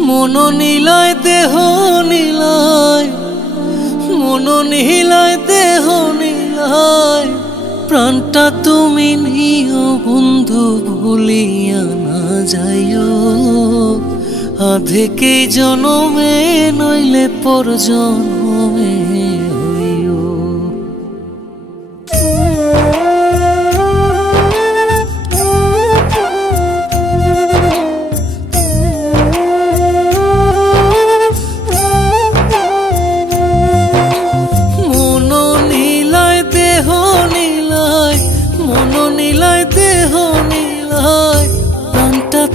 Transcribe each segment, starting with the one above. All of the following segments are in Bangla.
মন নিলয় দেহ নিলয়, মন নিলয় দেহ নিলয়, প্রাণটা তুমি নিও বন্ধু ভুলিয়া না যাইও। আধেকে জনমে নইলে পর জনমে হইও।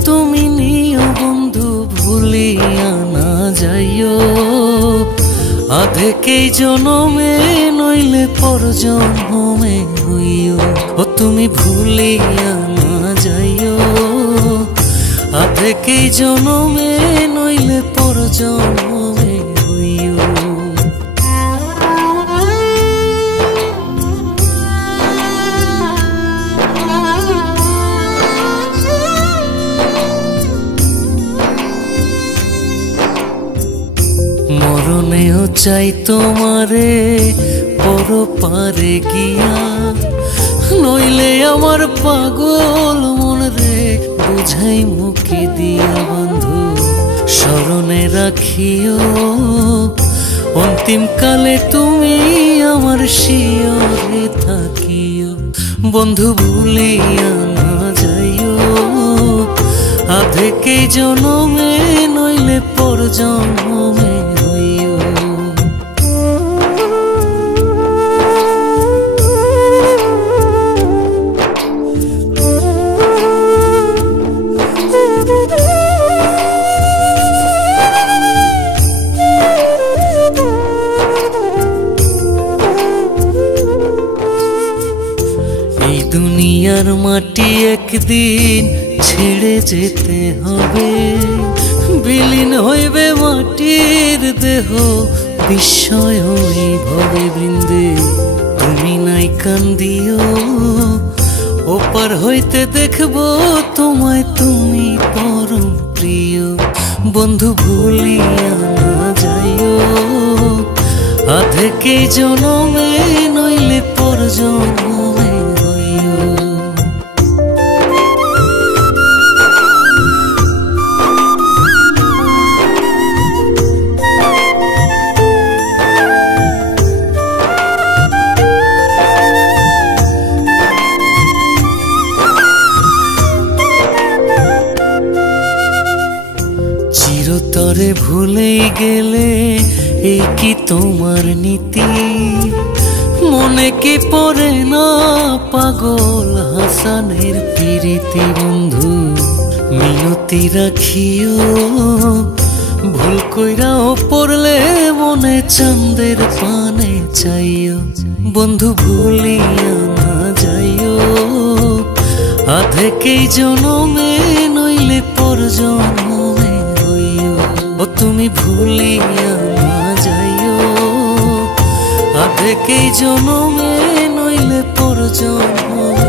তুমি নিও বন্ধু ভুলিয়া না যাইও। আধেকে জনমে নইলে পর জনমে হইও। ও তুমি ভুলিয়া না যাইও। আধেকে জনমে নইলে পর জনমে হইও। মরণেও চাই তোমারে পর পারে গিয়া, নইলে আমার পাগল মন রে বুঝাই মুখে দিয়া। বন্ধু স্মরণে রাখিও অন্তিম কালে তুমি আমার শিয়রে থাকিও। বন্ধু ভুলিয়া না যাইও। আধেকে জনমে নইলে পর জনমে হইও। এই দুনিয়ার মাটি একদিন ছেড়ে যেতে হবে। বিলীন হইবে মাটির দেহ বিস্ময় ভবে বৃন্দে। তুমি নাই কান্দিও ওপার হইতে দেখবো তোমায় তুমি পরম প্রিয়। বন্ধু ভুলিয়া না যাইও। আধেকে জনমে নইলে পর জনমে হইও। চিরতরে ভুলে গেলে এই কি তোমার নীতি? মনে কি পড়ে না পাগল হাসানের প্রীতি? বন্ধু মিনতি রাখিও ভুল কইরাও পড়লে মনে চাঁদের পানে চাইও। বন্ধু ভুলিয়া না যাইও। আধেকে জনমে নইলে পর জনমে হইও। ও তুমি ভুলিয়া না যাইও। আধেকে জনমে নইলে পর জনমে